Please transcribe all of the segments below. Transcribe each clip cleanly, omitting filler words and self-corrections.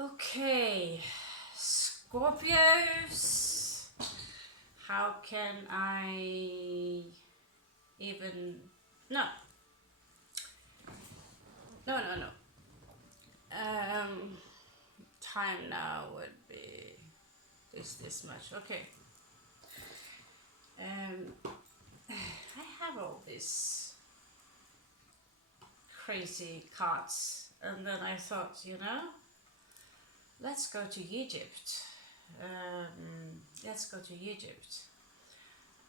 Okay, Scorpios. How can I even. No, no, no, no. Um, Time now would be this much. Okay. I have all these crazy cards, and then I thought, let's go to Egypt. Let's go to Egypt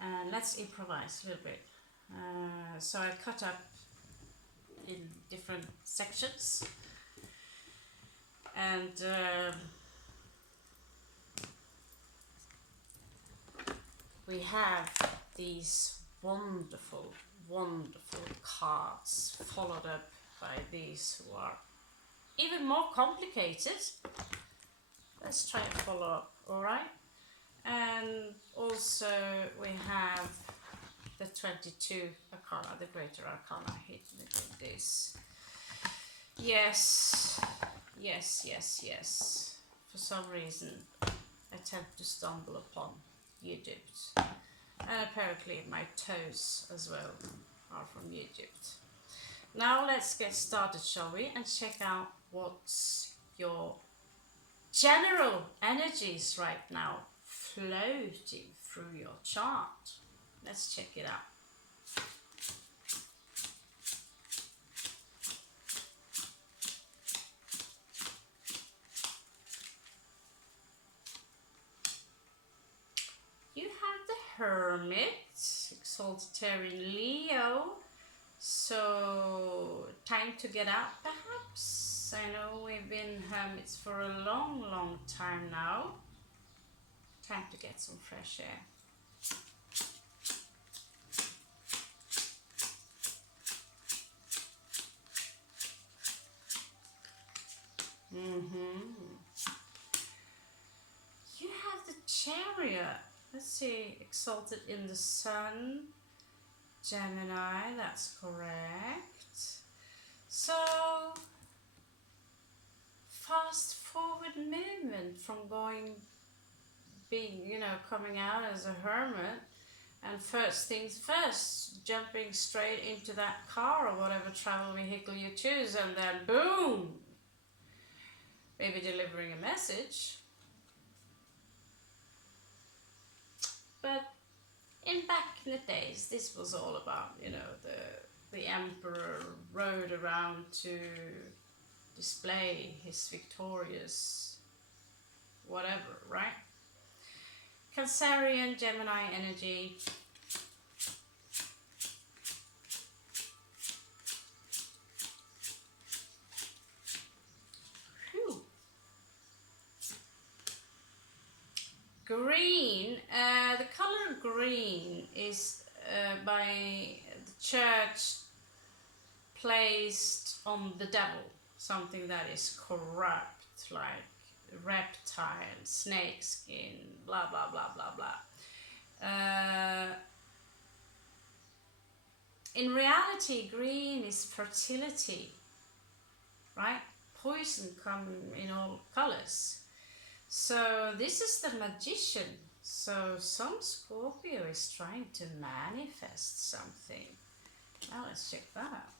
and let's improvise a little bit. So I cut up in different sections, and we have these wonderful, wonderful cards followed up by these who are even more complicated. Let's try and follow up, alright? And also we have the 22 Arcana, the Greater Arcana hidden in this. Yes, yes, yes, yes. For some reason I tend to stumble upon Egypt. And apparently my toes as well are from Egypt. Now let's get started, shall we? And check out what's your general energies right now floating through your chart. Let's check it out. You have the Hermit, Exalted Leo. So, time to get out perhaps. I know we've been hermits for a long, long time now. Time to get some fresh air. You have the Chariot. Let's see, exalted in the sun. Gemini, that's correct. So, fast forward movement from coming out as a hermit, and first things first, jumping straight into that car or whatever travel vehicle you choose, and then boom, maybe delivering a message. But back in the days, this was all about, the emperor rode around to display his victorious whatever, right? Cancerian, Gemini energy. Whew. Green, the color green is by the church placed on the devil, something that is corrupt, like reptile, snake skin, blah blah blah blah blah. In reality, green is fertility, right? Poison come in all colors. So this is the magician. So some Scorpio is trying to manifest something. Now let's check that out.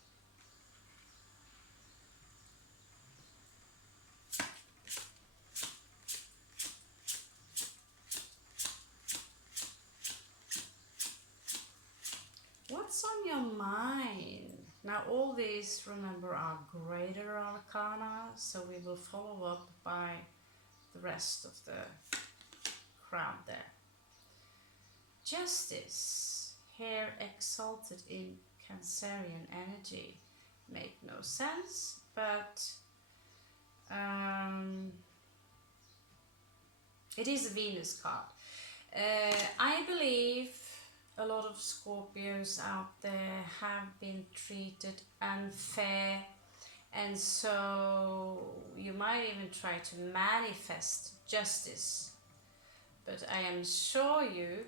What's on your mind? Now all these, remember, are greater arcana, so we will follow up by the rest of the crowd there. Justice, here exalted in Cancerian energy. Make no sense, but it is a Venus card. I believe a lot of Scorpios out there have been treated unfair, and so you might even try to manifest justice. But I am sure you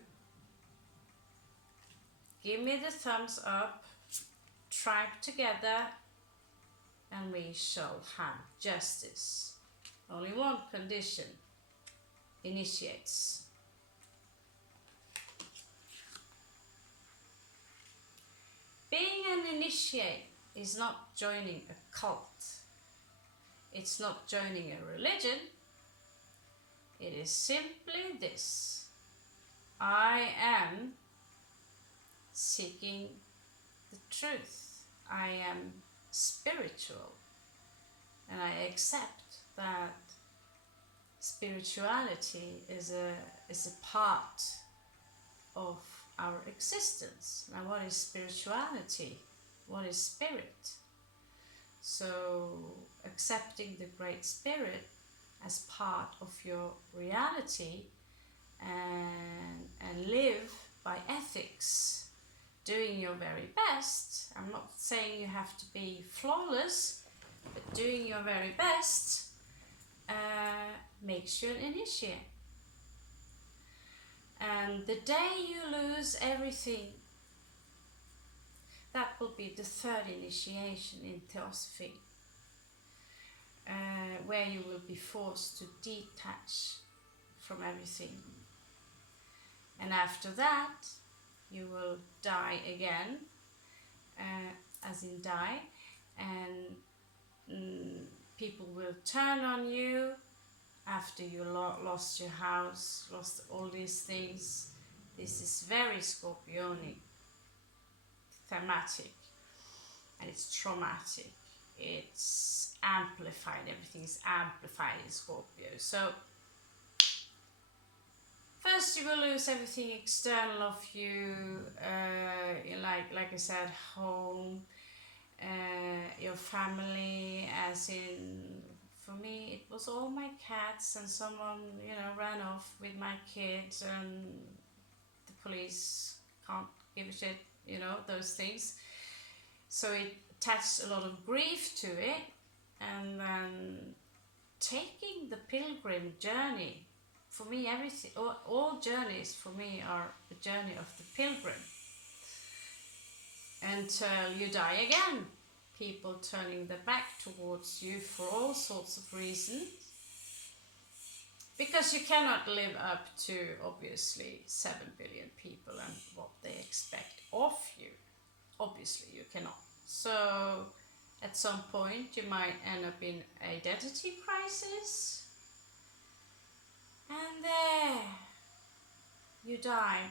give me the thumbs up, tribe together, and we shall have justice. only one condition initiates. Being an initiate is not joining a cult. It's not joining a religion. It is simply this: I am seeking the truth. I am spiritual, and I accept that spirituality is a part of our existence. Now, what is spirituality? What is spirit? So, accepting the Great Spirit as part of your reality and live by ethics, doing your very best. I'm not saying you have to be flawless, but doing your very best makes you an initiate. And the day you lose everything, that will be the third initiation in Theosophy, where you will be forced to detach from everything. And after that, you will die again, as in die, and people will turn on you after you lost your house, lost all these things. This is very Scorpionic, thematic, and it's traumatic. It's amplified. Everything is amplified in Scorpio. So first you will lose everything external of you, like I said, home, your family, as in, for me it was all my cats, and someone, ran off with my kids, and the police can't give a shit, those things. So it attached a lot of grief to it, and then taking the pilgrim journey. For me, everything, all journeys for me are the journey of the pilgrim. Until you die again. People turning their back towards you for all sorts of reasons. Because you cannot live up to, obviously, 7 billion people and what they expect of you. Obviously, you cannot. So, at some point, you might end up in identity crisis. And there, you die,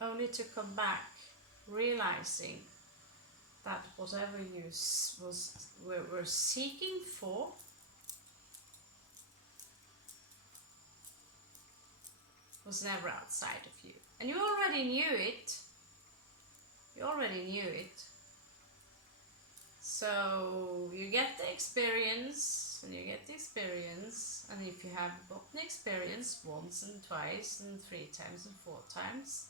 only to come back, realizing that whatever you were seeking for was never outside of you. And you already knew it. You already knew it. So you get the experience, and you get the experience, and if you have gotten the experience once and twice and 3 times and 4 times,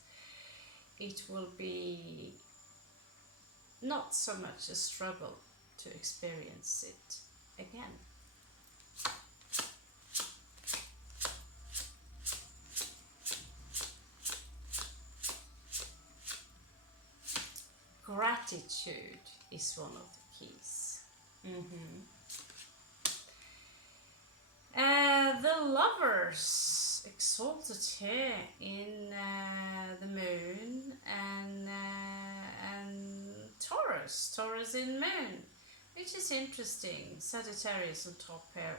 it will be not so much a struggle to experience it again. Gratitude is one of the keys. The lovers exalted here in the moon and Taurus in moon, which is interesting. Sagittarius on top here.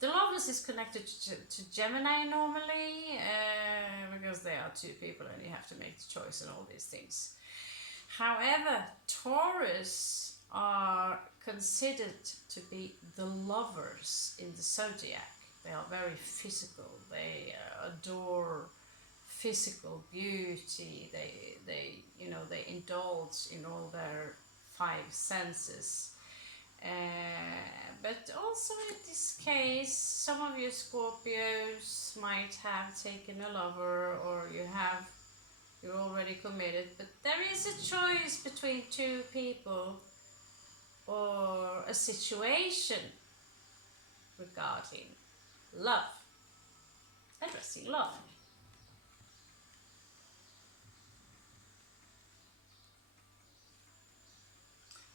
The lovers is connected to Gemini normally, because they are 2 people and you have to make the choice and all these things. However, Taurus are considered to be the lovers in the zodiac. They are very physical. They adore physical beauty. They indulge in all their 5 senses. But also in this case, some of you Scorpios might have taken a lover, or you're already committed, but there is a choice between 2 people or a situation regarding love, addressing love.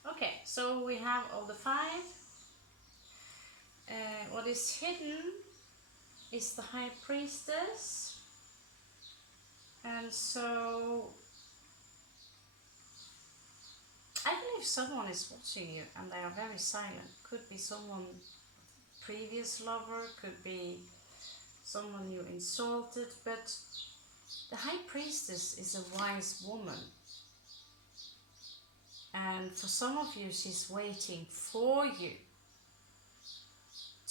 Okay, so we have all the 5. what is hidden is the High Priestess. And so I believe someone is watching you and they are very silent. Could be someone, previous lover, could be someone you insulted, but the High Priestess is a wise woman. And for some of you, she's waiting for you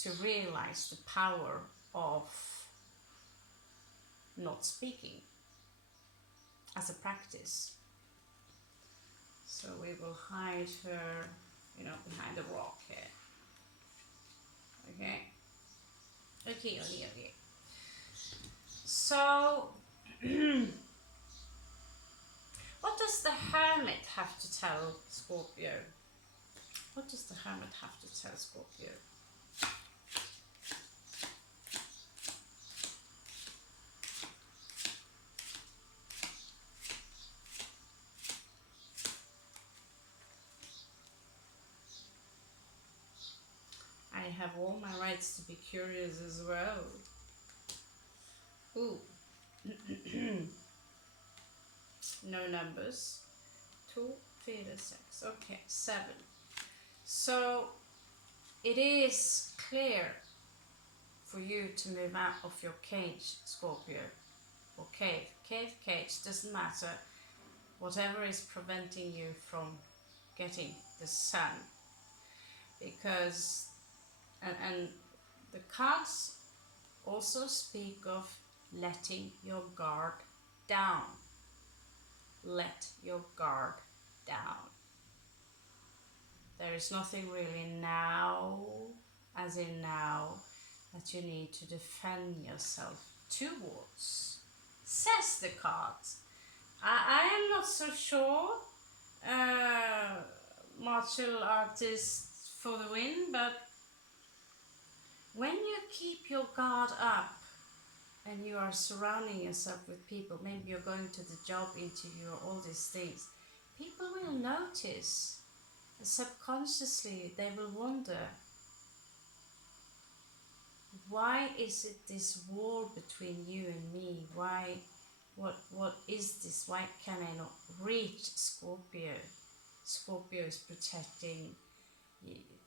to realize the power of not speaking as a practice. So we will hide her, behind a rock here. Okay. So, what does the Hermit have to tell Scorpio? What does the Hermit have to tell Scorpio? I have all my rights to be curious as well. Ooh. No numbers. 2, 4, 6. Okay, 7. So it is clear for you to move out of your cage, Scorpio, or cave. Cage, doesn't matter. Whatever is preventing you from getting the sun. Because, and the cards also speak of letting your guard down. Let your guard down. There is nothing really now, as in now, that you need to defend yourself towards, says the cards. I am not so sure, martial artist for the win, but when you keep your guard up and you are surrounding yourself with people, maybe you're going to the job interview or all these things, people will notice. Subconsciously they will wonder, why is it this war between you and me? Why, what is this? Why can I not reach Scorpio? Scorpio is protecting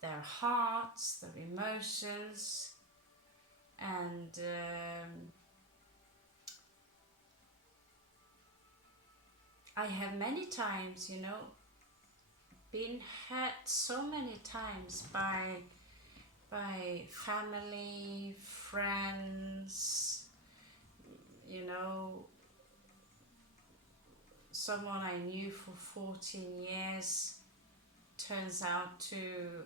their hearts, their emotions, and I have many times, been hurt so many times by family, friends, someone I knew for 14 years turns out to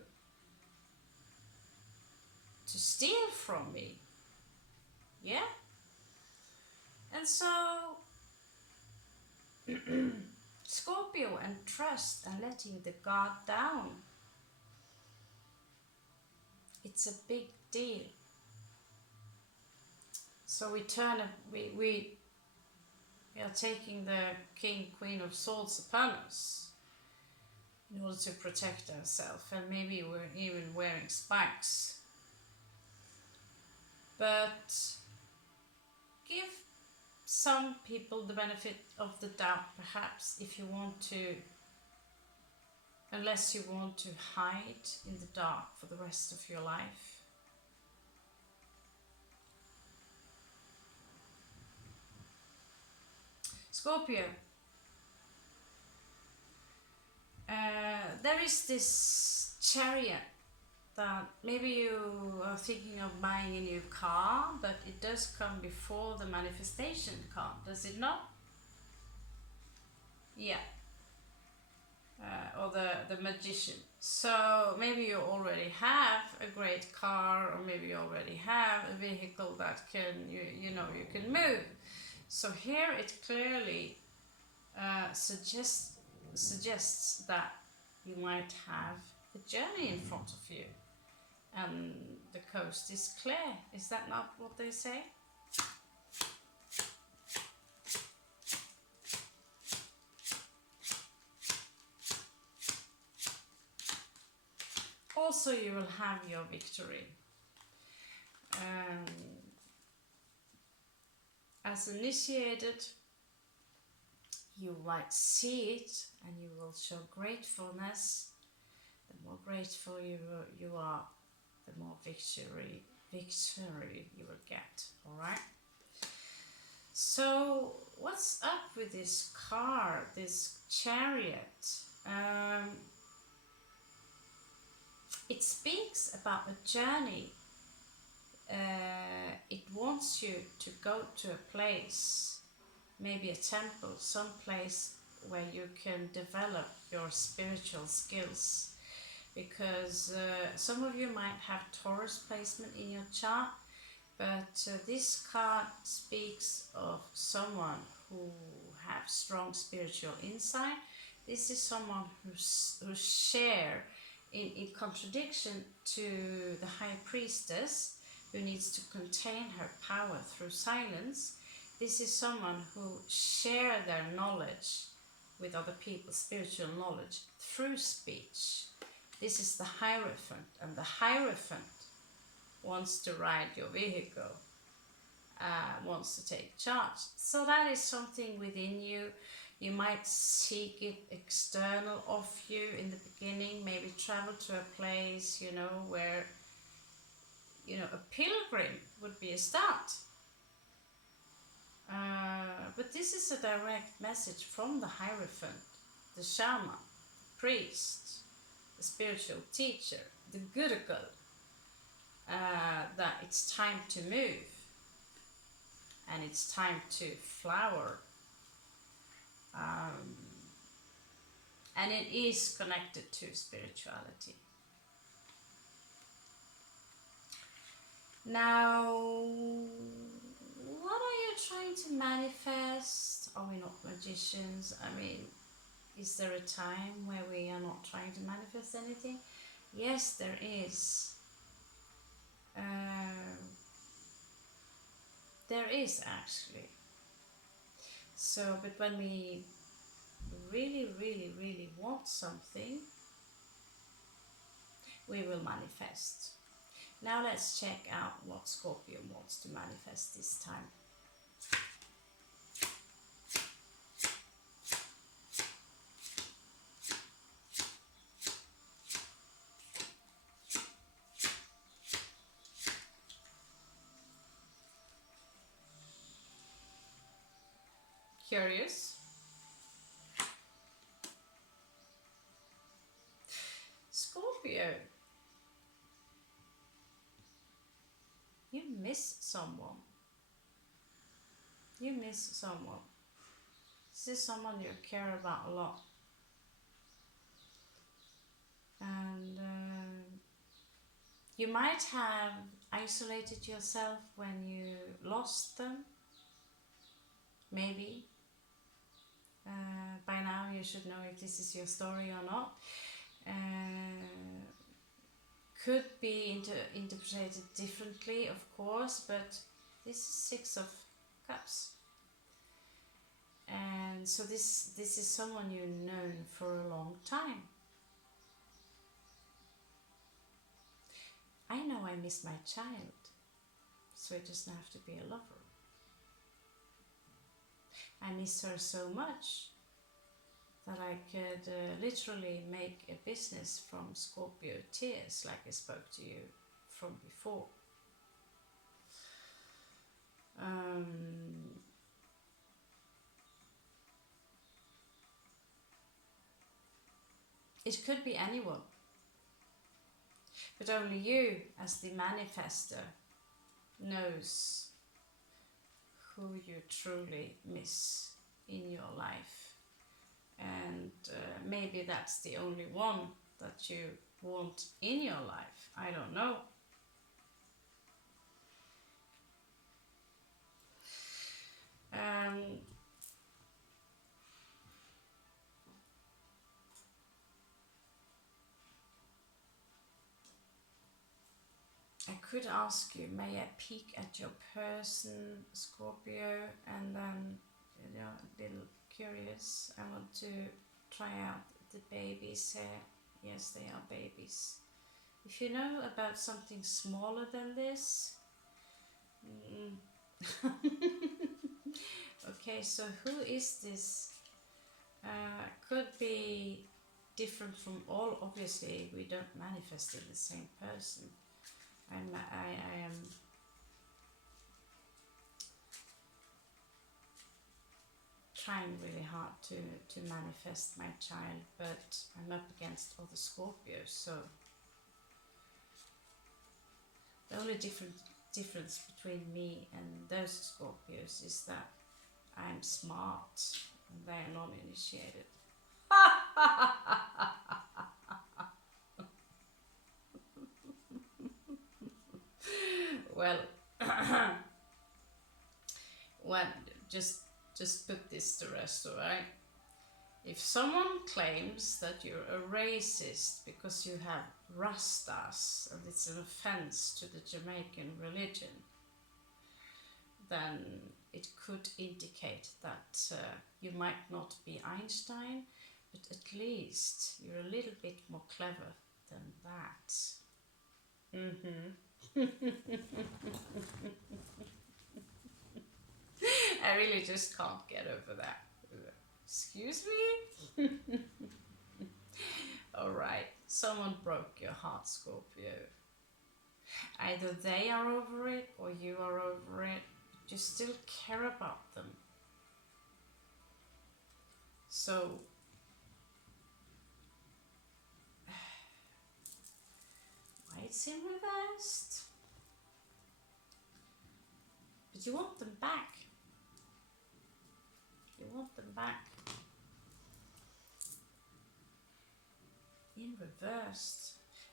steal from me. Yeah? And so Scorpio and trust and letting the guard down. It's a big deal. So we are taking the King, Queen of Swords upon us in order to protect ourselves, and maybe we're even wearing spikes. But give some people the benefit of the doubt, perhaps, if you want to, unless you want to hide in the dark for the rest of your life. Scorpio, there is this chariot that maybe you are thinking of buying a new car, but it does come before the manifestation card, does it not? Yeah. Or the magician. So maybe you already have a great car, or maybe you already have a vehicle that can you can move. So here it clearly suggests that you might have a journey in front of you, and the coast is clear. Is that not what they say? Also, you will have your victory. As initiated, you might see it and you will show gratefulness. The more grateful you are, the more victory you will get. All right. So what's up with this car, this chariot? It speaks about a journey. It wants you to go to a place, maybe a temple, some place where you can develop your spiritual skills. Because some of you might have Taurus placement in your chart, but this card speaks of someone who have strong spiritual insight. This is someone who share in contradiction to the High Priestess, who needs to contain her power through silence. This is someone who share their knowledge with other people, spiritual knowledge, through speech. This is the Hierophant, and the Hierophant wants to ride your vehicle, wants to take charge. So that is something within you. You might seek it external of you in the beginning, maybe travel to a place, where, a pilgrim would be a start. But this is a direct message from the Hierophant, the shaman, the priest, the spiritual teacher, the gurukul, that it's time to move and it's time to flower. And it is connected to spirituality. Now, what are you trying to manifest? Are we not magicians? I mean, is there a time where we are not trying to manifest anything? Yes, there is. There is actually. So, but when we really, really, really want something, we will manifest. Now let's check out what Scorpio wants to manifest this time. Curious? Scorpio, you miss someone. You miss someone. This is someone you care about a lot. And you might have isolated yourself when you lost them. Maybe. By now you should know if this is your story or not. Could be interpreted differently, of course, but this is Six of Cups. And so this is someone you've known for a long time. I know I miss my child, so it doesn't have to be a lover. I miss her so much that I could literally make a business from Scorpio tears, like I spoke to you from before. It could be anyone, but only you, as the manifester, knows who you truly miss in your life. And maybe that's the only one that you want in your life. I don't know. I could ask you, may I peek at your person, Scorpio, and then, a little curious. I want to try out the babies here. Yes, they are babies. If you know about something smaller than this, Mm. Okay, so who is this? Could be different from all. Obviously, we don't manifest in the same person. I am trying really hard to manifest my child, but I'm up against other Scorpios. So the only difference between me and those Scorpios is that I'm smart and they are non-initiated. Well, when just put this to rest, alright? If someone claims that you're a racist because you have Rastas and it's an offense to the Jamaican religion, then it could indicate that you might not be Einstein, but at least you're a little bit more clever than that. I really just can't get over that. Excuse me? Alright, someone broke your heart, Scorpio. Either they are over it or you are over it, but you still care about them. So, why it's in reversed? But you want them back. You want them back. In reversed.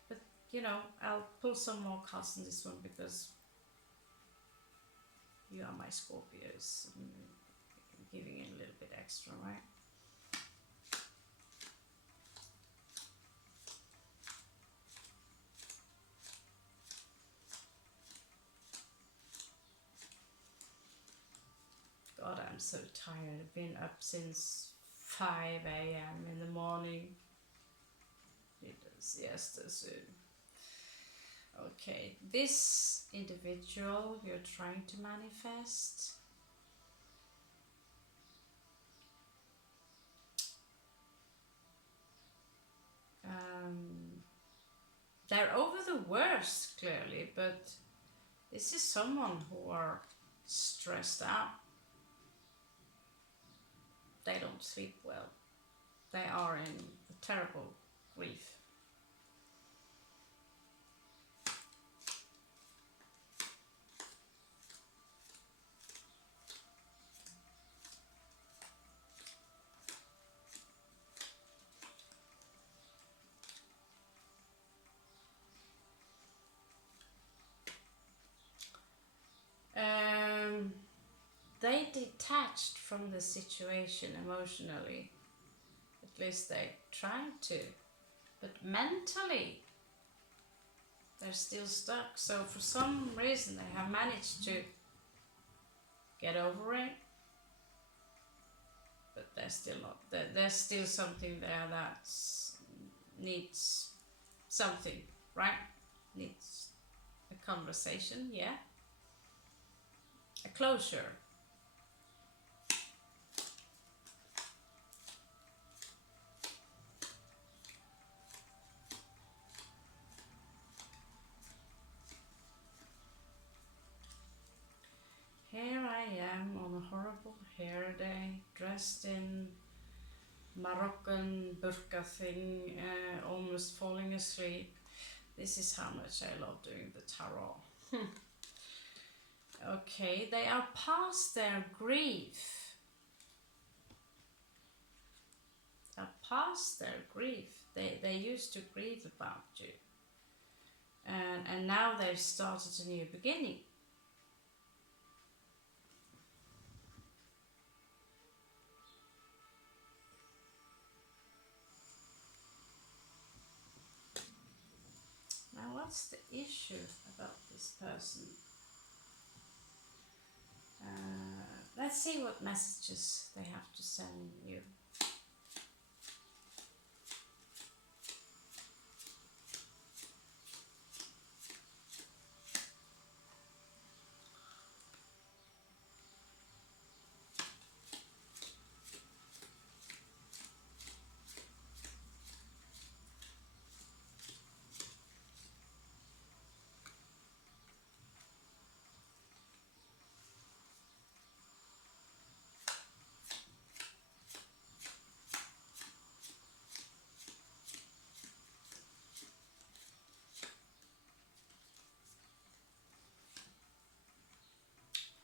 But, you know, I'll pull some more cards in this one because you are my Scorpios. I'm giving it a little bit extra, right? God, I'm so tired. I've been up since 5 a.m. in the morning. It is siesta soon. Okay, this individual you're trying to manifest, they're over the worst, clearly, but this is someone who are stressed out. They don't sleep well. They are in a terrible grief. They detached from the situation emotionally. At least they tried to. But mentally, they're still stuck. So for some reason, they have managed to get over it. But they're still not. There's still something there that needs something, right? Needs a conversation, yeah. A closure. Here I am on a horrible hair day, dressed in Moroccan burqa thing, almost falling asleep. This is how much I love doing the tarot. Okay, they are past their grief. They're past their grief. They used to grieve about you. And now they've started a new beginning. Now what's the issue about this person? Let's see what messages they have to send you.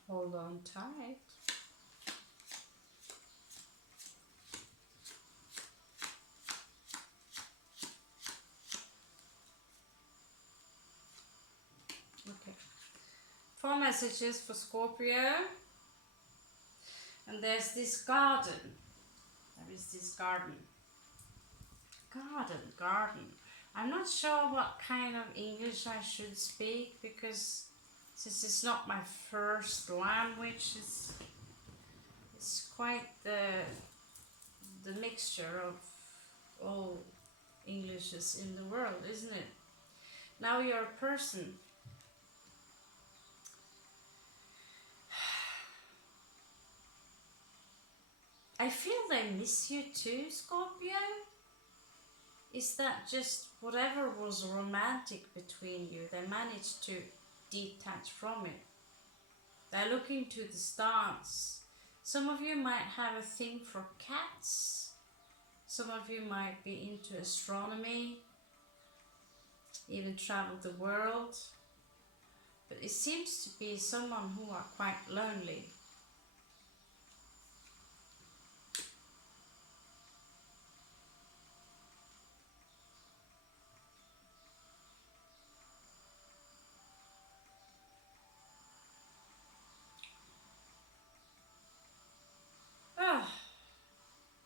Hold on tight. Okay. 4 messages for Scorpio. And there's this garden. There is this garden. Garden. I'm not sure what kind of English I should speak, because since it's not my first language, it's quite the mixture of all Englishes in the world, isn't it? Now you're a person. I feel they miss you too, Scorpio. Is that just whatever was romantic between you, they managed to detach from it? They're looking to the stars. Some of you might have a thing for cats. Some of you might be into astronomy, even travel the world. But it seems to be someone who are quite lonely.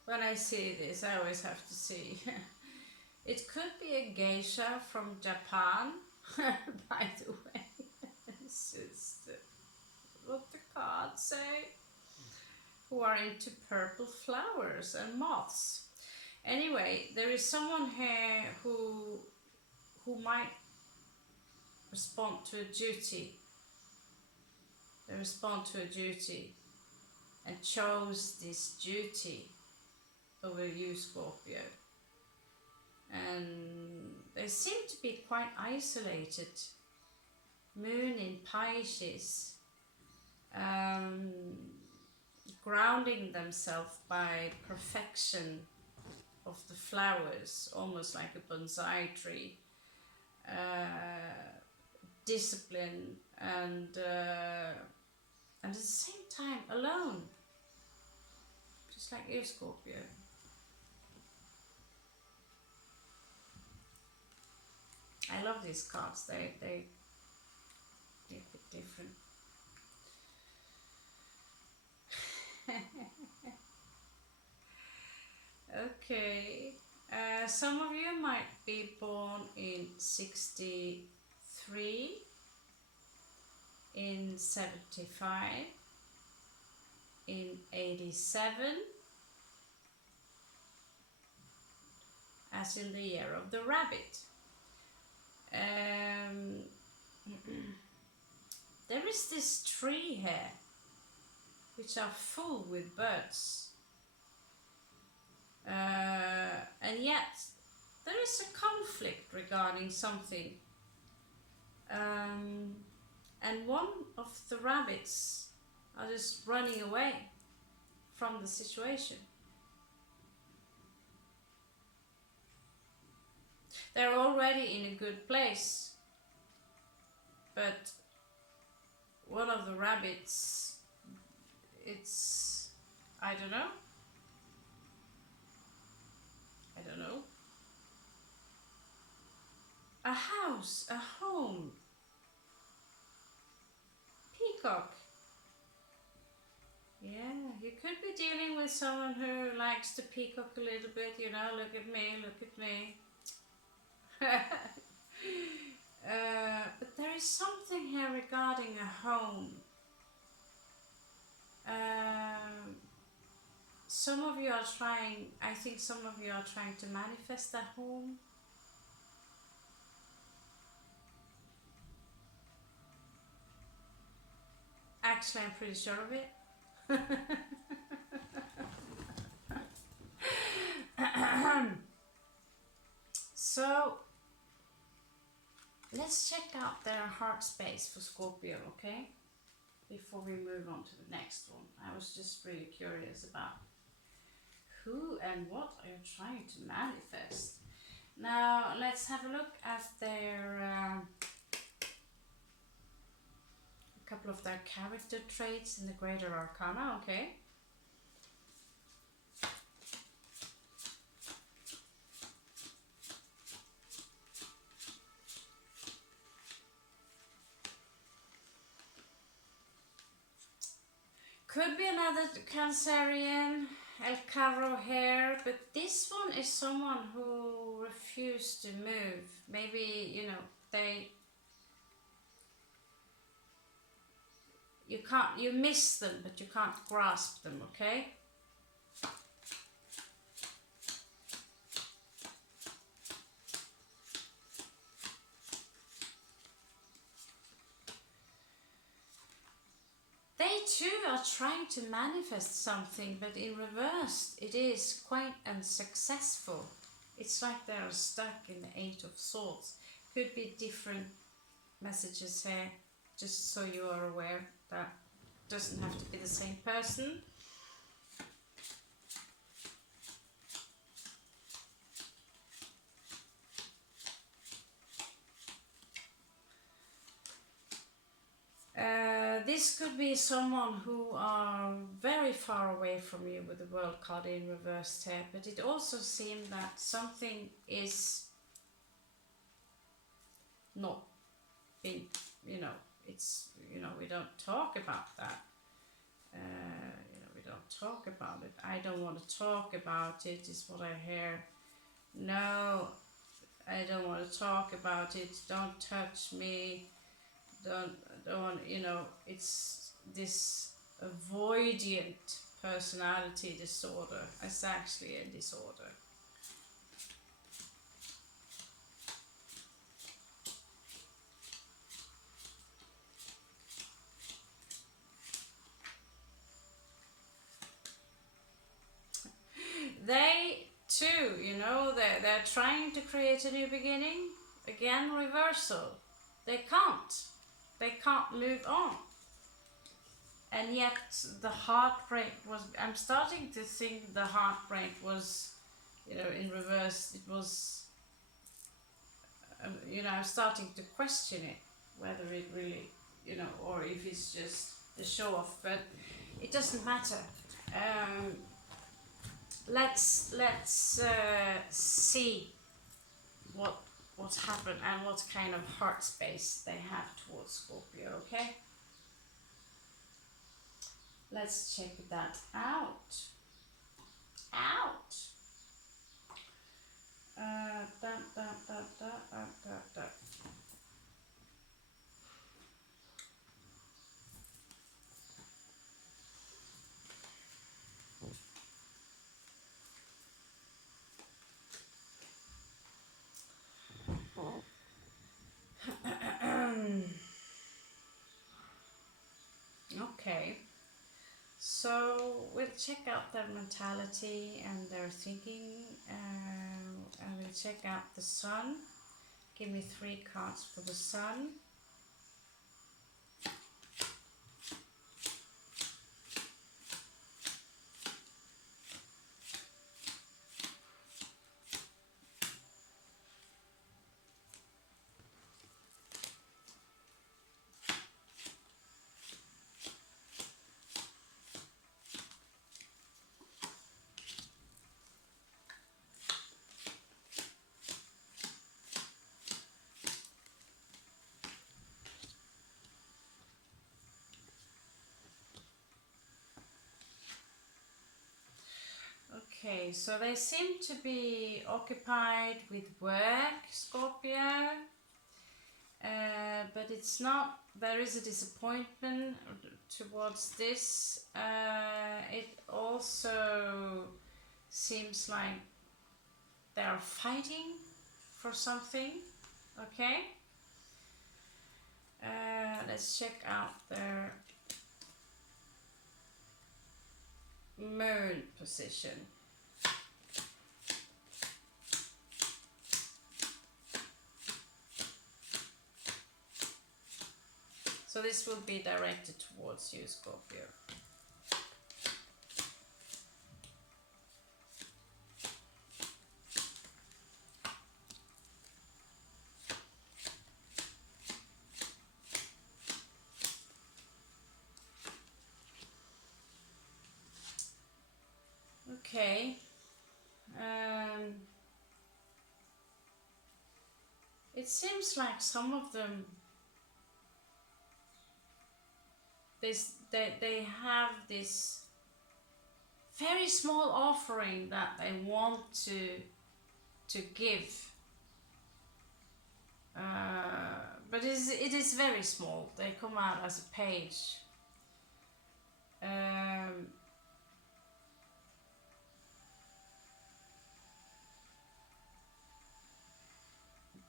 When I see this, I always have to see. It could be a geisha from Japan, by the way. It's what the cards say. Who are into purple flowers and moths. Anyway, there is someone here who might respond to a duty. They respond to a duty and chose this duty over you, Scorpio. And they seem to be quite isolated. Moon in Pisces, grounding themselves by perfection of the flowers, almost like a bonsai tree. Discipline and at the same time alone, just like you, Scorpio. I love these cards. They're a bit different. Okay. Some of you might be born in 63, in 75, in 87, as in the year of the rabbit. There is this tree here which are full with birds, and yet there is a conflict regarding something, and one of the rabbits are just running away from the situation. They're already in a good place, but one of the rabbits, it's, I don't know, a house, a home, peacock. Yeah, you could be dealing with someone who likes to peacock a little bit, you know, look at me, look at me. But there is something here regarding a home. Some of you are trying, I think some of you are trying to manifest a home. Actually, I'm pretty sure of it. So, let's check out their heart space for Scorpio, okay? Before we move on to the next one. I was just really curious about who and what are you trying to manifest. Now, let's have a look at their a couple of their character traits in the Greater Arcana, okay? Could be another Cancerian, El Carro here, but this one is someone who refused to move. Maybe, you know, you miss them, but you can't grasp them, okay? They too are trying to manifest something, but in reverse, it is quite unsuccessful. It's like they're stuck in the Eight of Swords. Could be different messages here, just so you are aware that doesn't have to be the same person. This could be someone who are very far away from you with the World card in reversed here, but it also seems that something is not being, you know, it's, you know, we don't talk about that. You know, we don't talk about it. I don't want to talk about it, is what I hear. No, I don't want to talk about it. Don't touch me. Don't, you know, it's this avoidant personality disorder. It's actually a disorder. They too, you know, they're trying to create a new beginning. Again, reversal. They can't move on. And yet the heartbreak was, I'm starting to think the heartbreak was, you know, in reverse. It was, you know, I'm starting to question it, whether it really, you know, or if it's just the show off, but it doesn't matter. Let's see what's happened and what kind of heart space they have towards Scorpio, okay? Let's check that out. Okay. So we'll check out their mentality and their thinking, and we'll check out the sun. Give me 3 cards for the sun. Okay, so they seem to be occupied with work, Scorpio, but it's not, there is a disappointment towards this. It also seems like they're fighting for something, okay? Let's check out their moon position. So this will be directed towards you, Scorpio. Okay. It seems like some of them, they have this very small offering that they want to give, but it is very small. They come out as a page.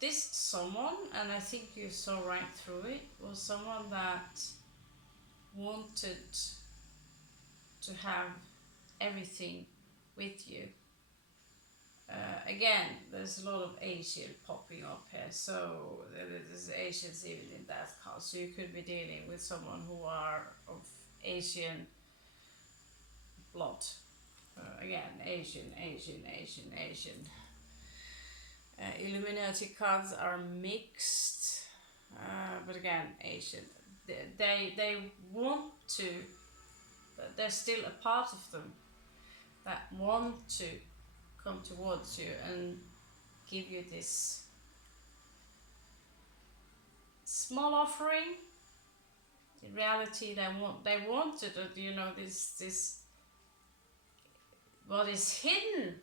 This someone, and I think you saw right through it, was someone that wanted to have everything with you. Again, there's a lot of Asian popping up here, so there's Asians even in that house. So you could be dealing with someone who are of Asian blood. Again, Asian. Illuminati cards are mixed, but again, Asian. They want to. There's still a part of them that want to come towards you and give you this small offering. In reality, they wanted, this what is hidden.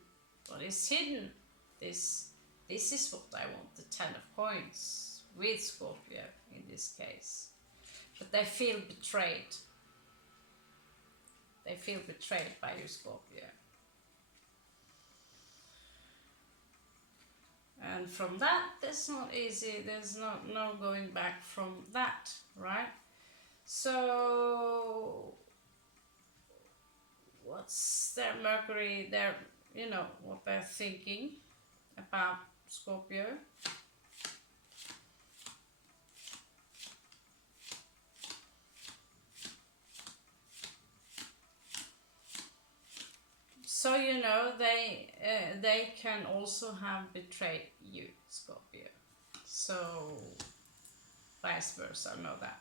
This is what I want. The 10 of coins with Scorpio in this case, but they feel betrayed. They feel betrayed by you, Scorpio. And from that, that's not easy. There's no going back from that, right? So, what's their Mercury, what they're thinking about Scorpio? So they can also have betrayed you, Scorpio. So vice versa, know that.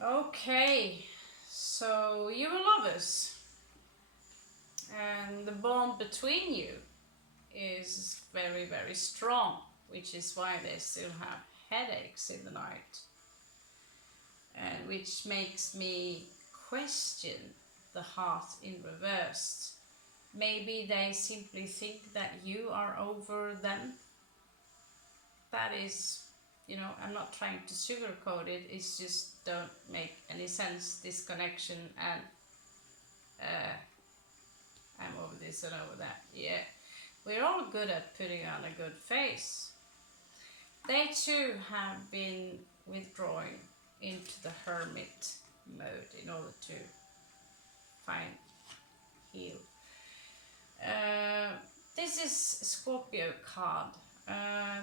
Okay, so you are lovers, and the bond between you is very, very strong, which is why they still have headaches in the night, and which makes me question the heart in reverse. Maybe they simply think that you are over them. That is, I'm not trying to sugarcoat it, it's just don't make any sense, this connection, and I'm over this and over that. Yeah, we're all good at putting on a good face. They too have been withdrawing into the hermit mode in order to heal. This is Scorpio card.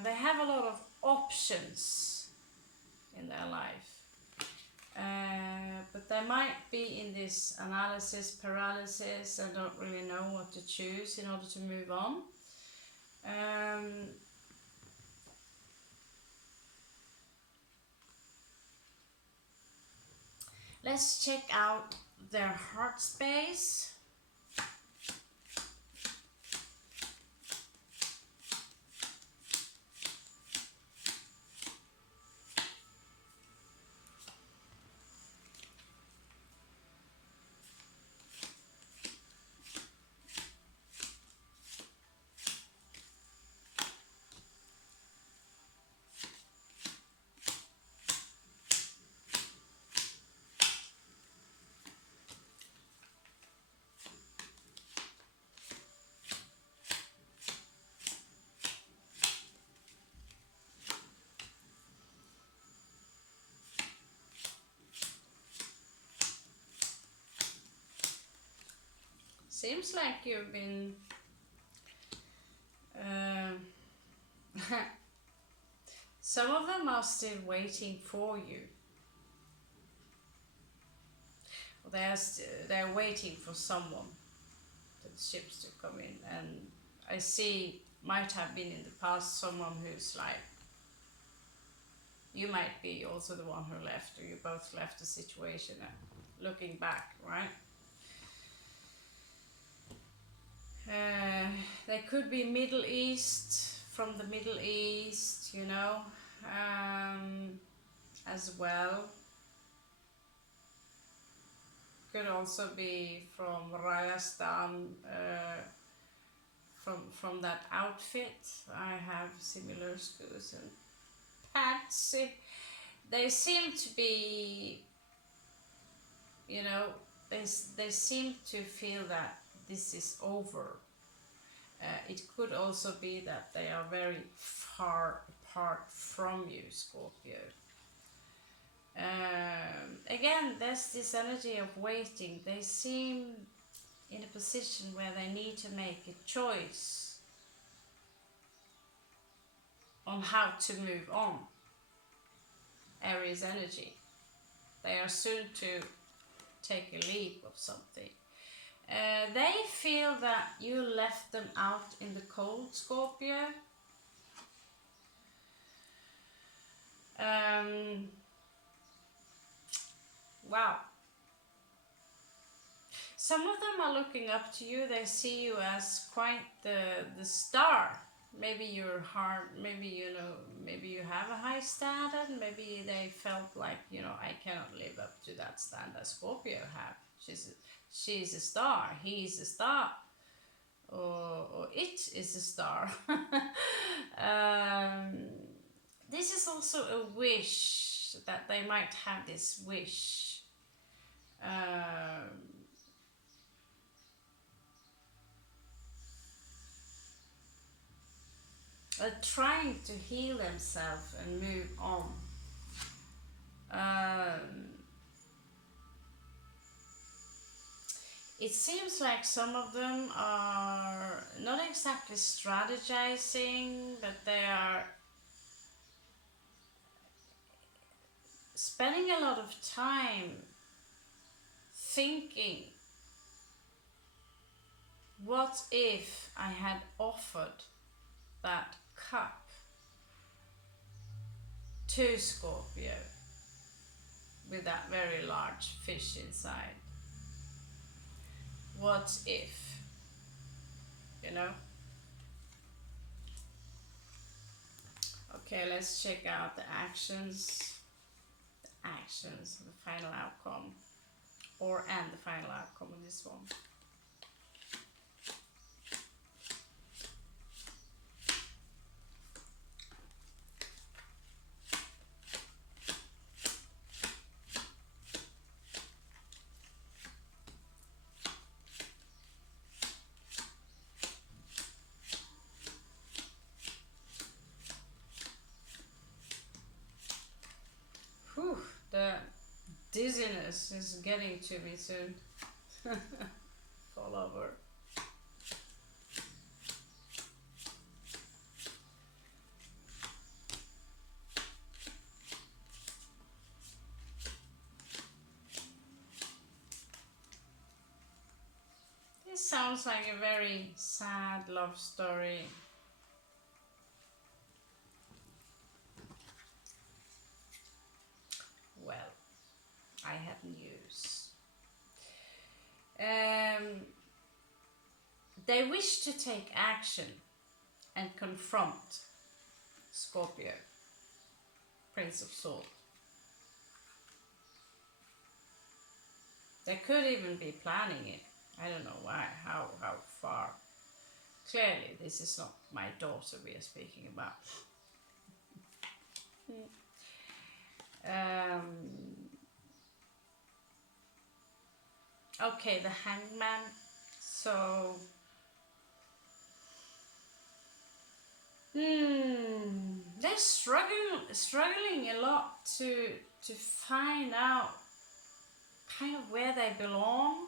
They have a lot of options in their life, but they might be in this analysis paralysis and don't really know what to choose in order to move on. Let's check out their heart space. Seems like you've been Some of them are still waiting for you. They're waiting for someone, for the ships to come in. And I see, might have been in the past, someone who's like, you might be also the one who left, or you both left the situation, looking back, right? They could be Middle East, from the Middle East, you know, as well. Could also be from Rajasthan, from that outfit. I have similar shoes and pants. They seem to be, you know, they seem to feel that this is over. It could also be that they are very far apart from you, Scorpio. Again, there's this energy of waiting. They seem in a position where they need to make a choice on how to move on. Aries energy. They are soon to take a leap of something. They feel that you left them out in the cold, Scorpio. Wow. Some of them are looking up to you. They see you as quite the star. Maybe you're hard, maybe, you know, maybe you have a high standard. Maybe they felt like, you know, I cannot live up to that standard Scorpio have. She's a star, he's a star, or it is a star. This is also a wish, that they might have this wish. Trying to heal themselves and move on. It seems like some of them are not exactly strategizing, but they are spending a lot of time thinking, what if I had offered that cup to Scorpio with that very large fish inside? What if, you know? Okay, let's check out the actions. The actions, the final outcome, and the final outcome of this one. Whew, the dizziness is getting to me soon. Fall over. This sounds like a very sad love story. Well, I have news. They wish to take action and confront Scorpio, Prince of Swords. They could even be planning it. I don't know why, how far. Clearly, this is not my daughter we are speaking about. Okay, the Hangman. So, they're struggling a lot to find out kind of where they belong.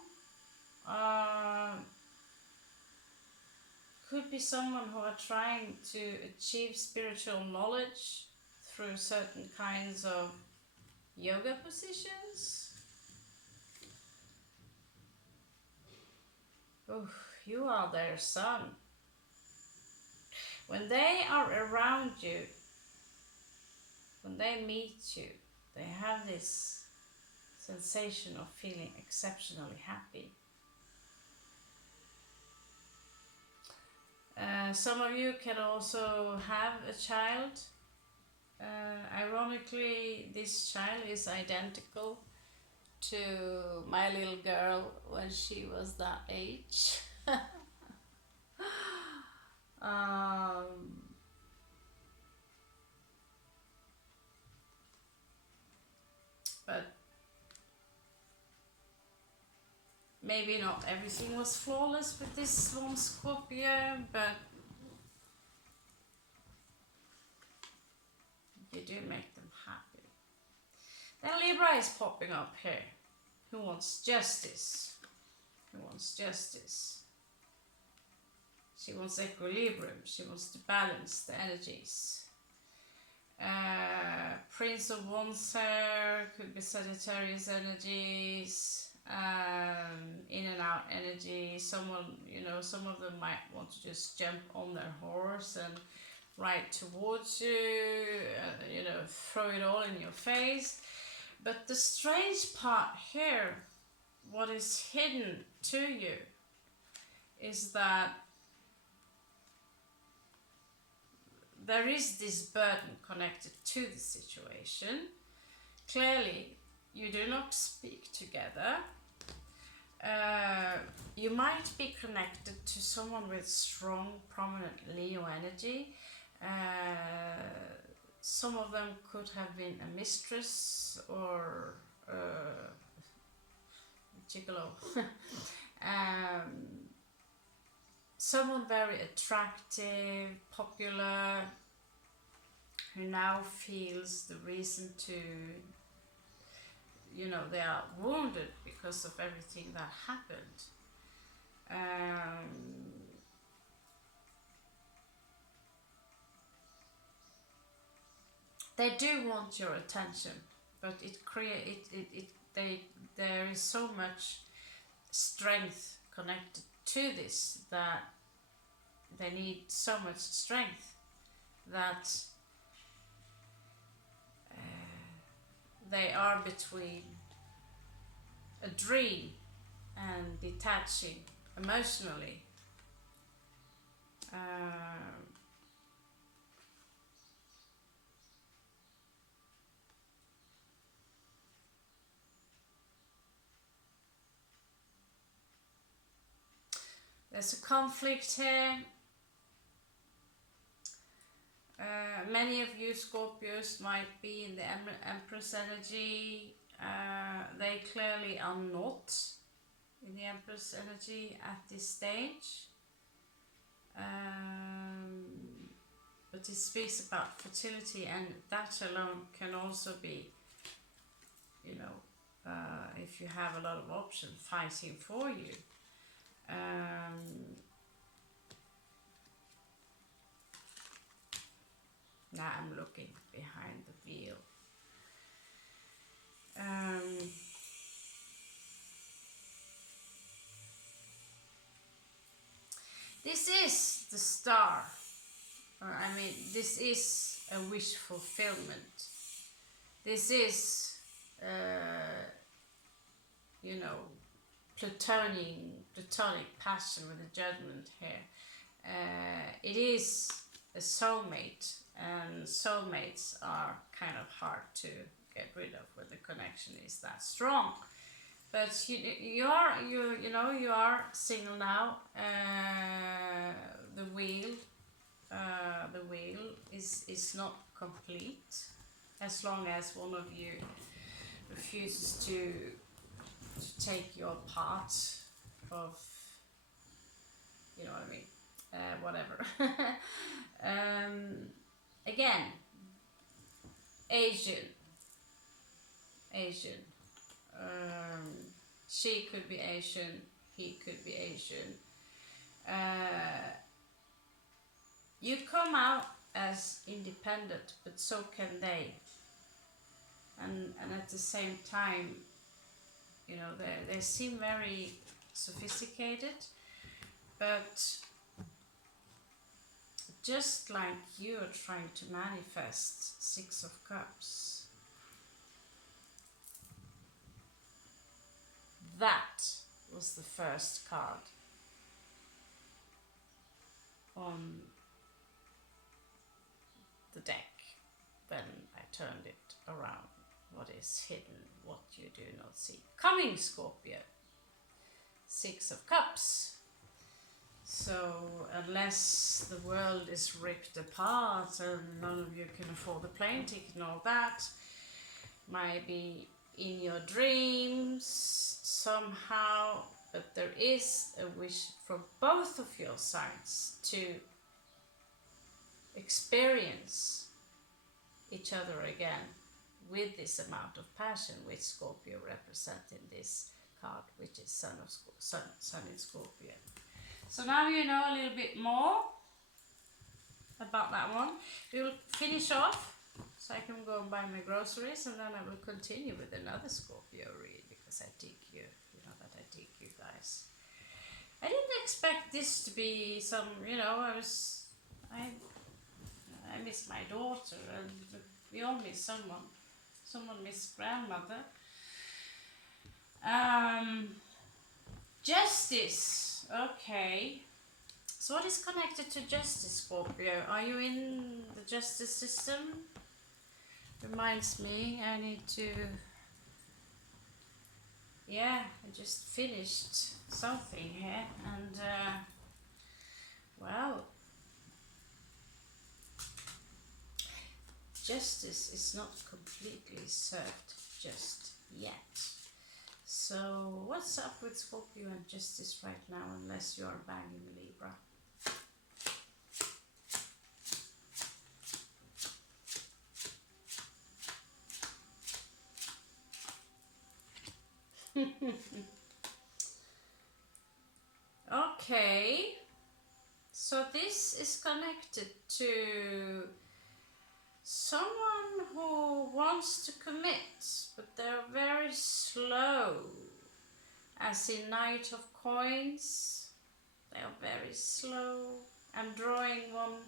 Could be someone who are trying to achieve spiritual knowledge through certain kinds of yoga positions. Oh, you are their sun. When they are around you, when they meet you, they have this sensation of feeling exceptionally happy. Some of you can also have a child. Ironically, this child is identical to my little girl when she was that age. But maybe not everything was flawless with this one Scorpio, but you do make them happy. Then Libra is popping up here. Who wants justice? Who wants justice? She wants equilibrium. She wants to balance the energies. Prince of Wands here could be Sagittarius energies, in and out energy. Someone, some of them might want to just jump on their horse and ride towards you, throw it all in your face. But the strange part here, what is hidden to you, is that there is this burden connected to the situation. Clearly, you do not speak together. You might be connected to someone with strong, prominent Leo energy. Some of them could have been a mistress or gigolo. Someone very attractive, popular, who now feels the reason to, they are wounded because of everything that happened. They do want your attention, but there is so much strength connected to this, that they need so much strength that they are between a dream and detaching emotionally. There's a conflict here. Many of you Scorpios might be in the Empress energy. They clearly are not in the Empress energy at this stage. But it speaks about fertility, and that alone can also be, if you have a lot of options fighting for you. Now I'm looking behind the veil. This is the star. This is a wish fulfillment. This is, platonic passion with a judgment here. It is a soulmate, and soulmates are kind of hard to get rid of when the connection is that strong. But you are single now. The wheel is not complete as long as one of you refuses to take your part of, whatever. Again, Asian. She could be Asian, he could be Asian. You come out as as independent, but so can they. And at the same time, you know, they seem very sophisticated, but just like you are trying to manifest Six of Cups, that was the first card on the deck when I turned it around. What is hidden, what you do not see. Coming, Scorpio. Six of Cups. So unless the world is ripped apart and none of you can afford the plane ticket and all that, maybe in your dreams somehow, but there is a wish from both of your sides to experience each other again with this amount of passion which Scorpio represents in this card, which is Sun in Scorpio. So now you know a little bit more about that one. We will finish off so I can go and buy my groceries, and then I will continue with another Scorpio read, because I dig you. You know that I dig you guys. I didn't expect this to be some, you know, I miss my daughter, and we all miss someone. Someone miss grandmother. Justice. Okay. So what is connected to justice, Scorpio? Are you in the justice system? Reminds me, I need to... Yeah, I just finished something here, and well, justice is not completely served just yet. So what's up with Scorpio and justice right now, unless you are banging Libra? Okay, so this is connected to someone who wants to commit, but they're very slow. As in Knight of Coins, they are very slow. I'm drawing one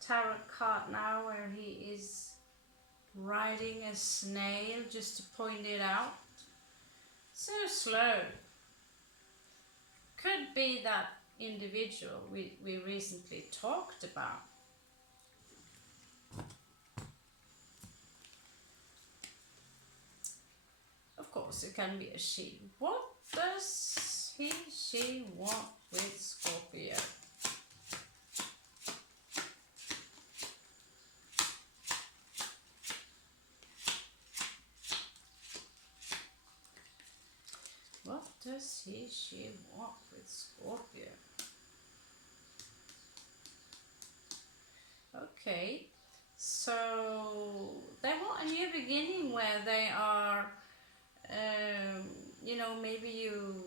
tarot card now where he is riding a snail, just to point it out. So slow. Could be that individual we recently talked about. Of course, it can be a she. What does she want with Scorpio? What does she want with Scorpio? Okay, so they want a new beginning where they are, you know, maybe you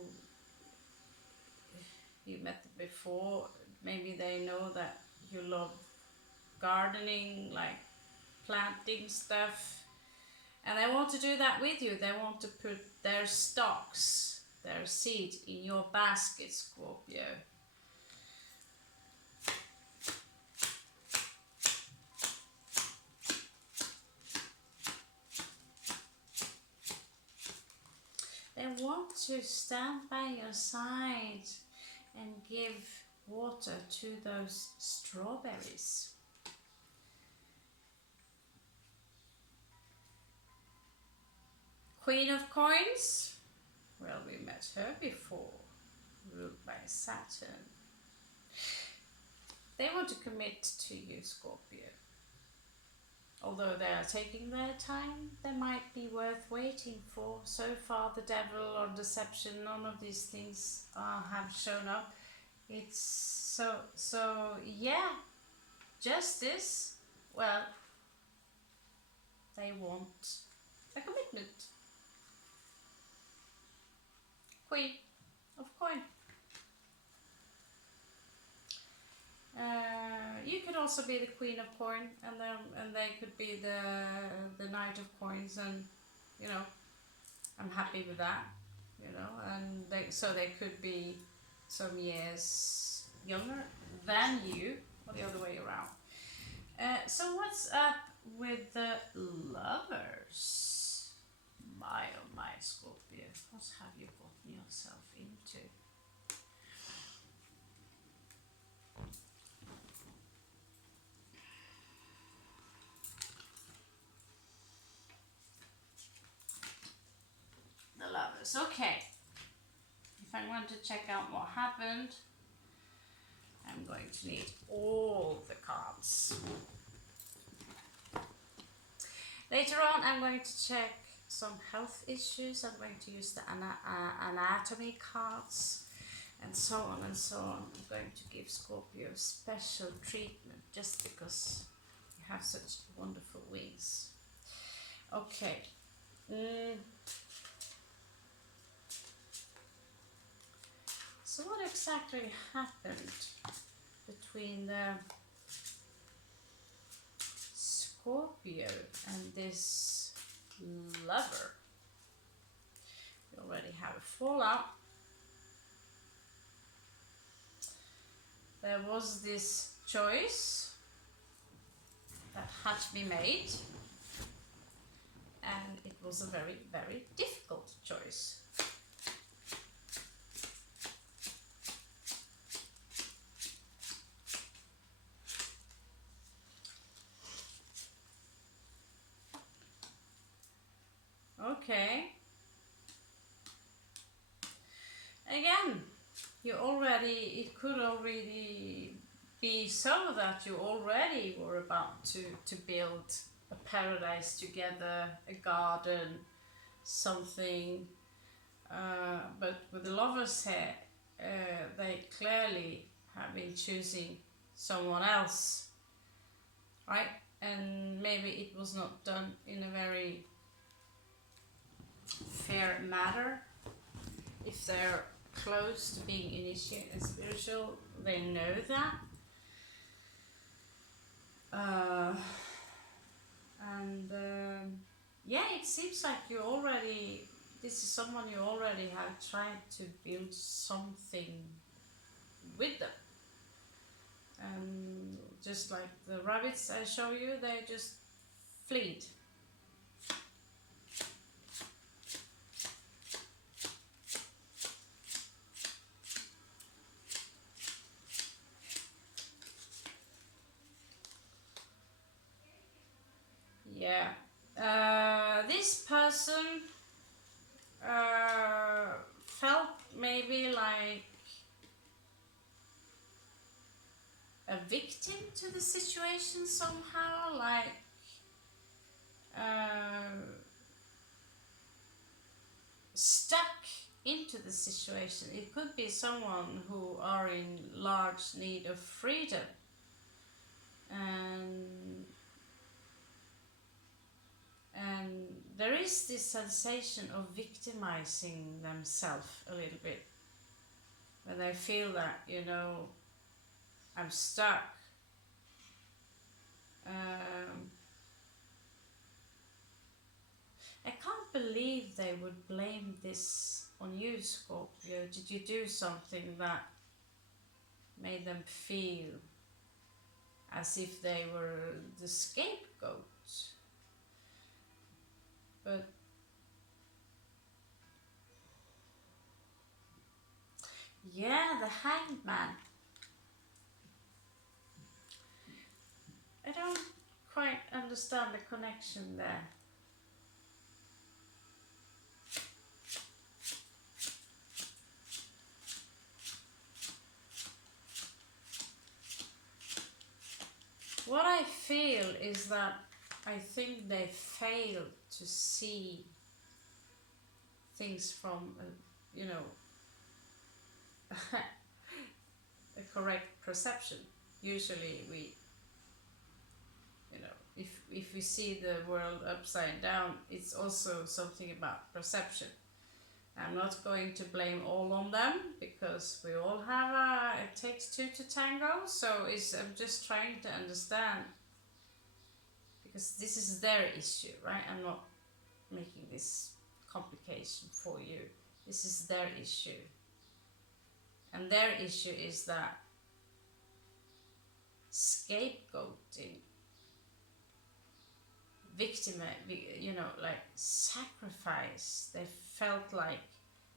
met them before, maybe they know that you love gardening, like planting stuff, and they want to do that with you. They want to put their stocks, their seed in your basket, Scorpio. They want to stand by your side and give water to those strawberries. Queen of Coins. Well, we met her before, ruled by Saturn. They want to commit to you, Scorpio. Although they are taking their time, they might be worth waiting for. So far, the devil or deception, none of these things have shown up. It's so yeah, justice. Well, they want a commitment. Queen of Coin. You could also be the Queen of Coin, and they could be the Knight of Coins, and you know, I'm happy with that, you know, and they could be some years younger than you, or the other way around. So what's up with the lovers? My oh my, Scorpio, what have you gotten yourself into? The lovers, okay. If I want to check out what happened, I'm going to need all the cards. Later on, I'm going to check some health issues. I'm going to use the anatomy cards and so on and so on. I'm going to give Scorpio special treatment just because you have such wonderful wings. Okay. So what exactly happened between the Scorpio and this lover? We already have a fallout. There was this choice that had to be made, and it was a very, very difficult choice. Okay. Again, it could already be so that you already were about to build a paradise together, a garden, something. But with the lovers here, they clearly have been choosing someone else, right? And maybe it was not done in a very fair matter. If they're close to being initiated and spiritual, they know that. Yeah, it seems like this is someone you already have tried to build something with them. And just like the rabbits I show you, they just fled. Yeah. This person felt maybe like a victim to the situation somehow, like stuck into the situation. It could be someone who are in large need of freedom, and there is this sensation of victimizing themselves a little bit when they feel that, you know, I'm stuck. I can't believe they would blame this on you, Scorpio. Did you do something that made them feel as if they were the scapegoat? But yeah, the Hanged Man. I don't quite understand the connection there. What I feel is that I think they failed to see things from, you know, a correct perception. Usually we, you know, if we see the world upside down, it's also something about perception. I'm not going to blame all on them, because we all have it takes two to tango. So I'm just trying to understand, because this is their issue, right? I'm not making this complication for you. This is their issue. And their issue is that scapegoating, victim, like sacrifice. They felt like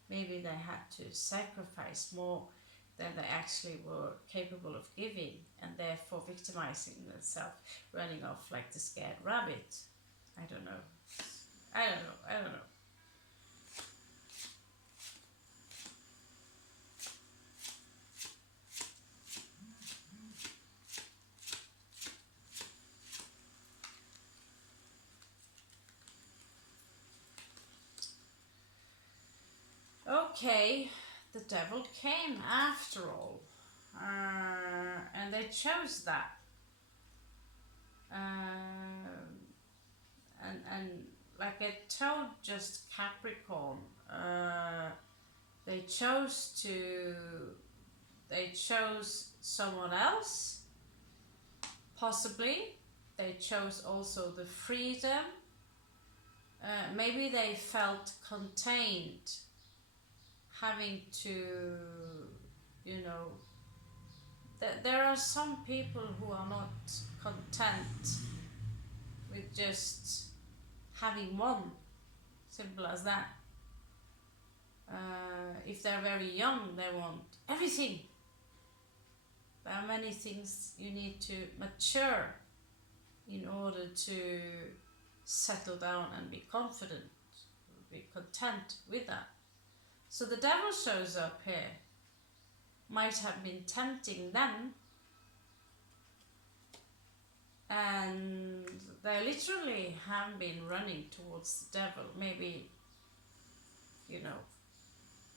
maybe they had to sacrifice more than they actually were capable of giving, and therefore victimizing themselves, running off like the scared rabbit. I don't know. Okay, the devil came after all, and they chose that. And like I told just Capricorn, they chose someone else, possibly. They chose also the freedom. Maybe they felt contained, having to, there are some people who are not content with just having one, simple as that. If they're very young, they want everything. There are many things you need to mature in order to settle down and be confident, be content with that. So the devil shows up here. Might have been tempting them, and they literally have been running towards the devil. Maybe,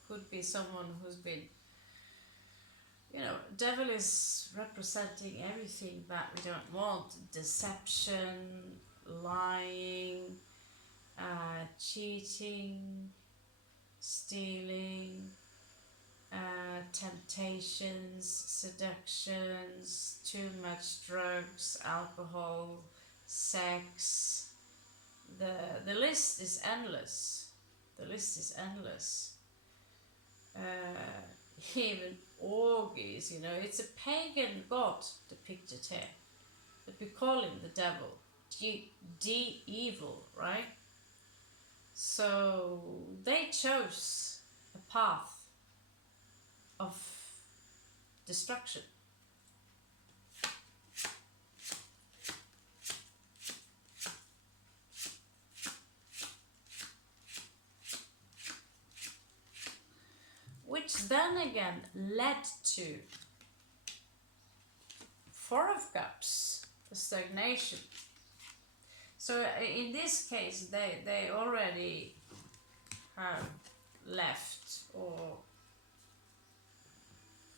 could be someone who's been, devil is representing everything that we don't want: deception, lying, cheating, stealing, temptations, seductions, too much drugs, alcohol, sex. The list is endless. The list is endless. Even orgies, it's a pagan god depicted here, but we call him the devil, evil, right? So they chose a path of destruction. Which then again led to Four of Cups, the stagnation. So in this case, they already have left, or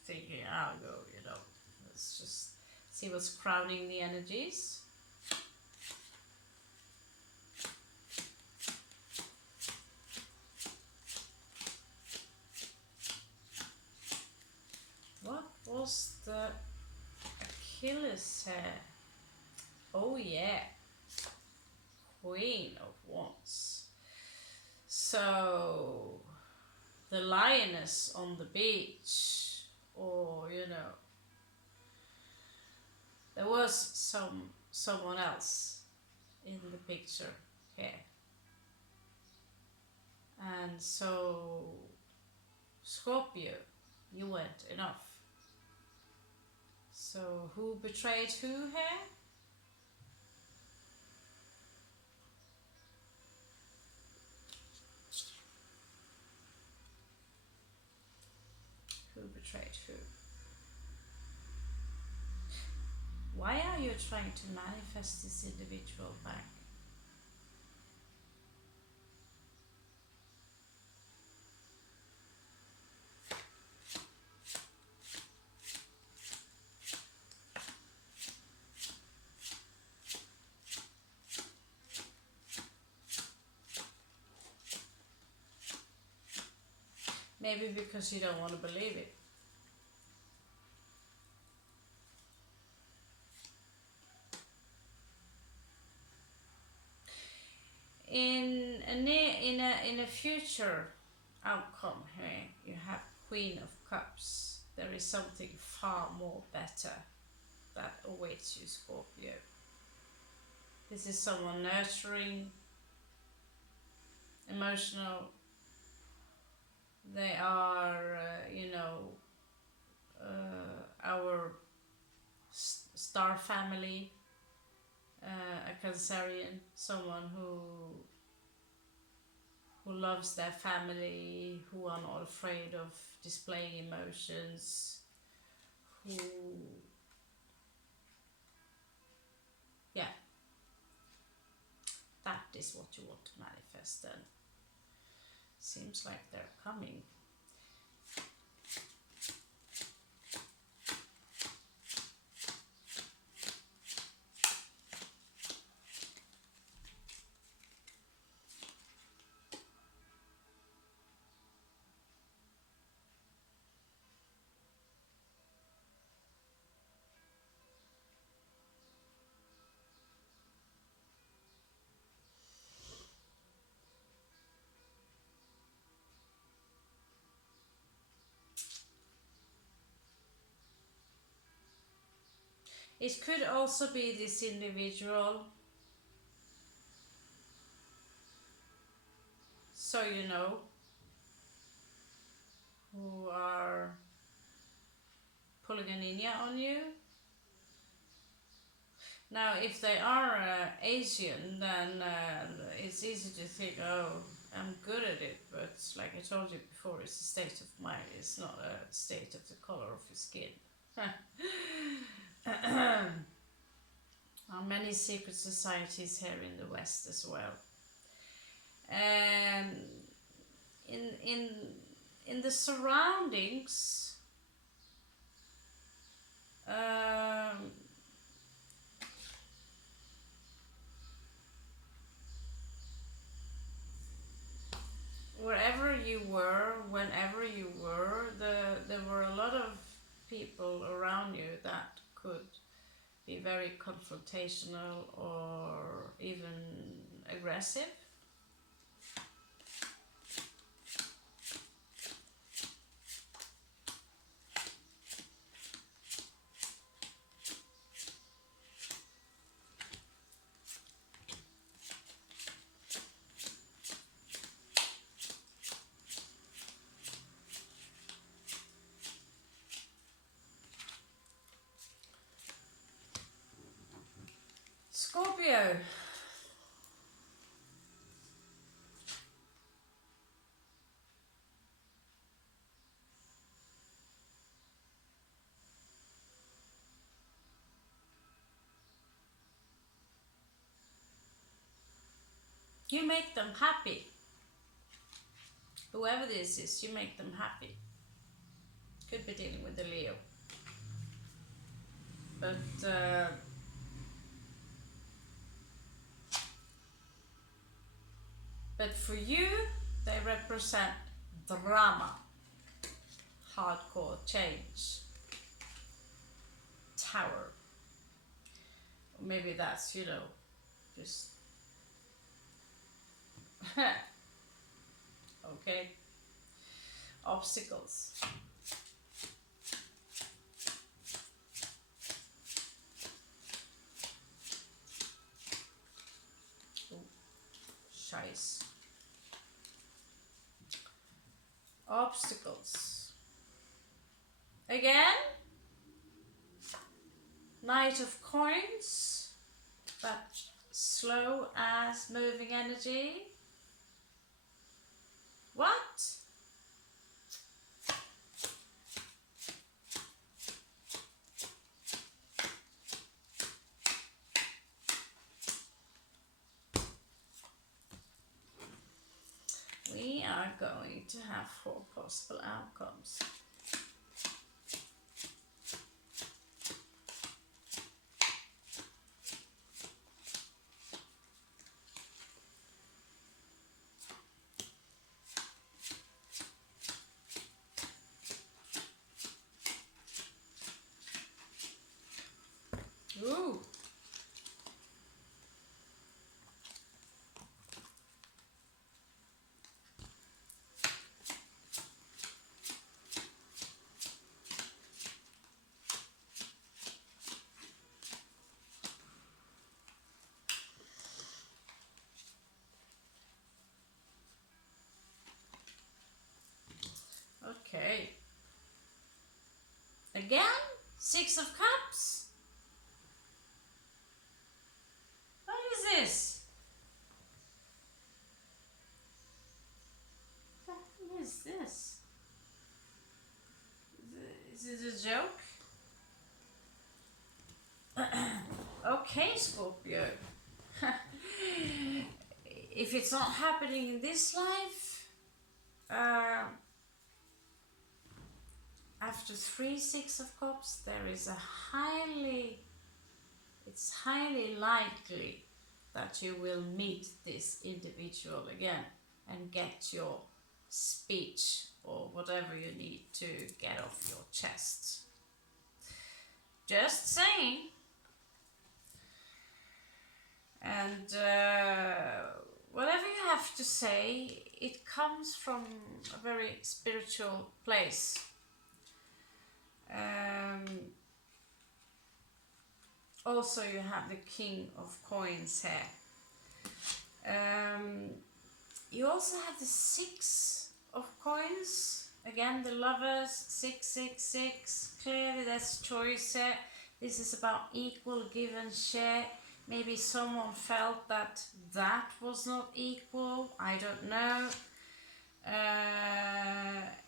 thinking, I'll go, let's just see what's crowding the energies. What was the Achilles here? Oh yeah, Queen of Wands. So the lioness on the beach, or there was someone else in the picture here. And so Scorpio, you went enough. So who betrayed who here? Who betrayed who? Why are you trying to manifest this individual back? Maybe because you don't want to believe it. In a future outcome here, you have Queen of Cups. There is something far more better that awaits you, Scorpio. This is someone nurturing, emotional. They are, our star family, a Cancerian, someone who loves their family, who are not afraid of displaying emotions, who, yeah, that is what you want to manifest, and seems like they're coming. It could also be this individual, so you know, who are pulling a ninja on you. Now, if they are Asian, then it's easy to think, oh, I'm good at it, but like I told you before, it's a state of mind, it's not a state of the color of your skin. There are many secret societies here in the West as well. In the surroundings, wherever you were, whenever you were, there were a lot of people around you that could be very confrontational or even aggressive. Scorpio. You make them happy. Whoever this is, you make them happy. Could be dealing with the Leo. But for you, they represent drama, hardcore change, tower. Or maybe that's, just okay. Obstacles. Scheiß. Obstacles. Again, Knight of Coins, but slow as moving energy. What? We are going to have 4 possible outcomes. Ooh. Okay. Again, Six of Cups. What is this? What the hell is this? Is it a joke? Okay, Scorpio. If it's not happening in this life, after 3 Six of Cups, there is it's highly likely that you will meet this individual again and get your speech or whatever you need to get off your chest. Just saying. And whatever you have to say, it comes from a very spiritual place. Also, you have the King of Coins here. You also have the Six of Coins. Again, the Lovers, 666. Clearly, there's choice here. This is about equal give and share. Maybe someone felt that that was not equal. I don't know.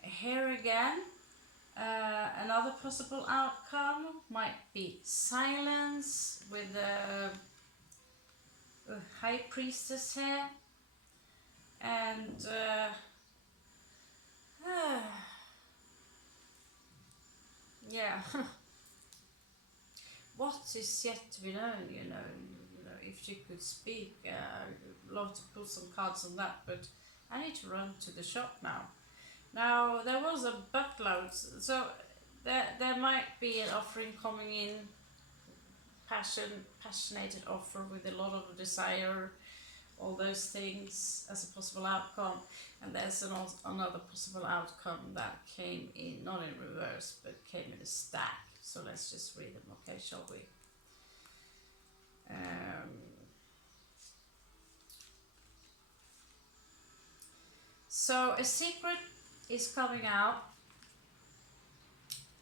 Here again, another possible outcome might be silence with a High Priestess here. And yeah. What is yet to be known, you know, if she could speak. I'd love to put some cards on that, but I need to run to the shop now. Now, there was a buttload, so there might be an offering coming in, passionate offer with a lot of desire, all those things as a possible outcome. And there's another possible outcome that came in, not in reverse, but came in a stack. So let's just read them, okay, shall we? So a secret is coming out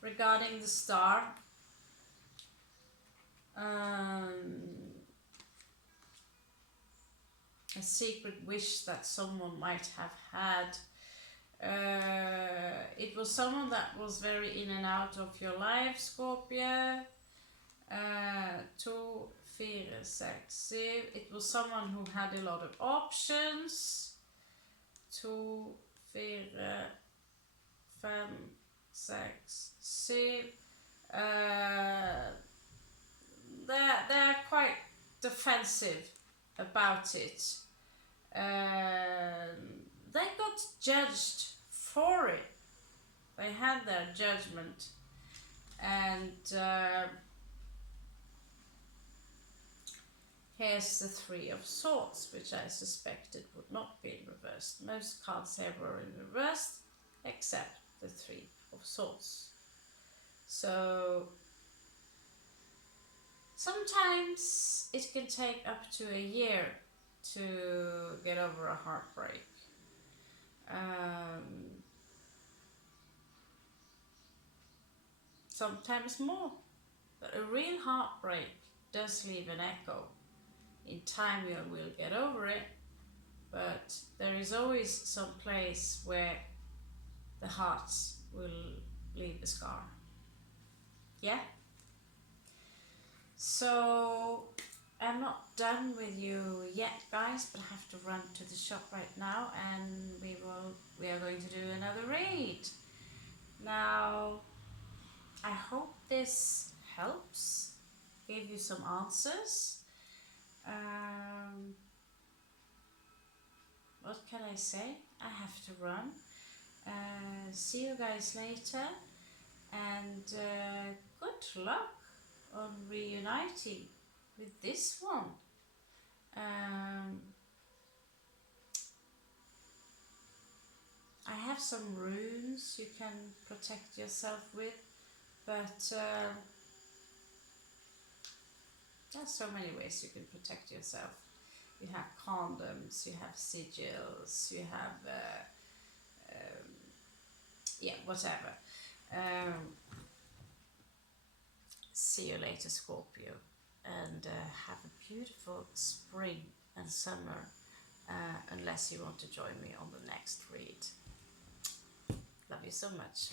regarding the star. A secret wish that someone might have had. It was someone that was very in and out of your life, Scorpio. 2, 4, 6, 7. It was someone who had a lot of options. 2, 4, 5, 6, 7. They're quite defensive about it. They got judged for it. They had their judgment, and here's the Three of Swords, which I suspected would not be in reversed. Most cards here were in reversed, except the Three of Swords. So sometimes it can take up to a year to get over a heartbreak. Sometimes more, but a real heartbreak does leave an echo. In time you will get over it, but there is always some place where the heart will leave a scar. Yeah? So I'm not done with you yet, guys, but I have to run to the shop right now, and we are going to do another read. Now, I hope this helps, give you some answers. What can I say? I have to run. See you guys later, and good luck on reuniting with this one. I have some runes you can protect yourself with, but there's so many ways you can protect yourself. You have condoms, you have sigils, you have yeah, whatever. See you later, Scorpio, and have a beautiful spring and summer, unless you want to join me on the next read. Love you so much.